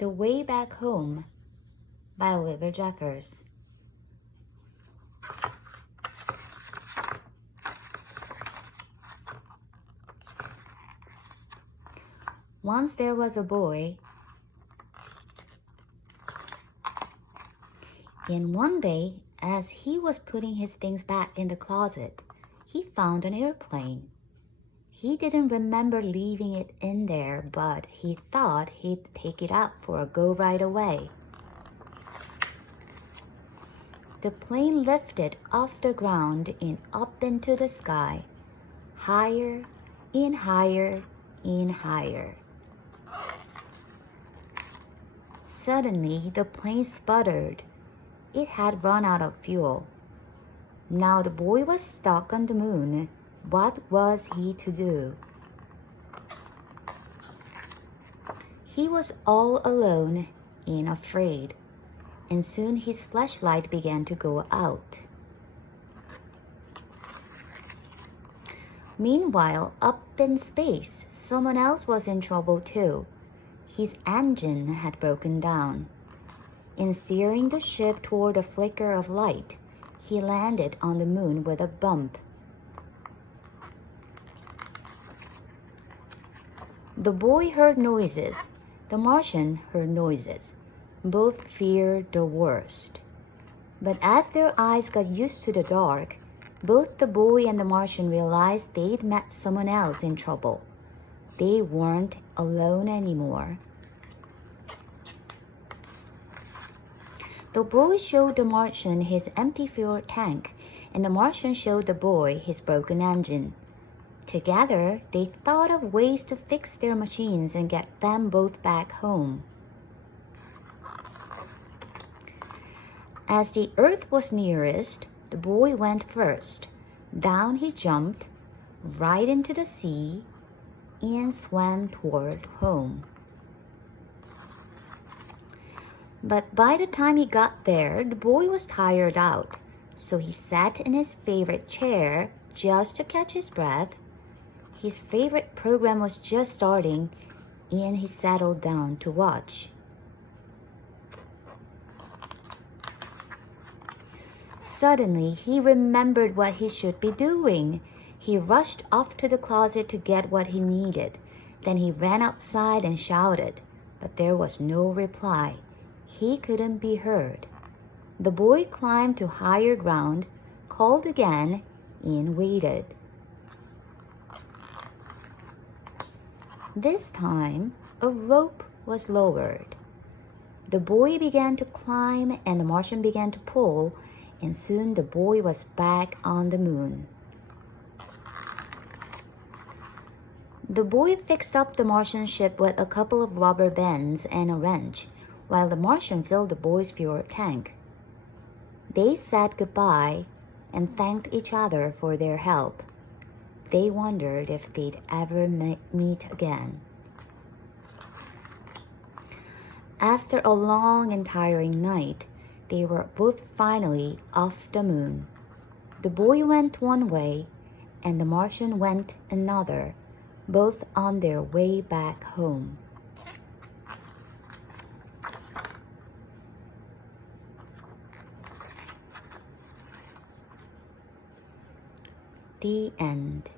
The Way Back Home by Olivia Jeffers. Once there was a boy, and one day, as he was putting his things back in the closet, he found an airplane. He didn't remember leaving it in there, but he thought he'd take it out for a go right away. The plane lifted off the ground and up into the sky, higher and higher and higher. Suddenly, the plane sputtered. It had run out of fuel. Now the boy was stuck on the moon. What was he to do? He was all alone and afraid, and soon his flashlight began to go out. Meanwhile, up in space, someone else was in trouble too. His engine had broken down. In steering the ship toward a flicker of light, he landed on the moon with a bump. The boy heard noises. The Martian heard noises. Both feared the worst. But as their eyes got used to the dark, both the boy and the Martian realized they'd met someone else in trouble. They weren't alone anymore. The boy showed the Martian his empty fuel tank, and the Martian showed the boy his broken engine. Together, they thought of ways to fix their machines and get them both back home. As the Earth was nearest, the boy went first. Down he jumped, right into the sea, and swam toward home. But by the time he got there, the boy was tired out, so he sat in his favorite chair just to catch his breath. His favorite program was just starting, and he settled down to watch. Suddenly, he remembered what he should be doing. He rushed off to the closet to get what he needed. Then he ran outside and shouted, but there was no reply. He couldn't be heard. The boy climbed to higher ground, called again, and waited. This time, a rope was lowered. The boy began to climb and the Martian began to pull, and soon the boy was back on the moon. The boy fixed up the Martian ship with a couple of rubber bands and a wrench, while the Martian filled the boy's fuel tank. They said goodbye and thanked each other for their help. They wondered if they'd ever meet again. After a long and tiring night, they were both finally off the moon. The boy went one way, and the Martian went another, both on their way back home. The end.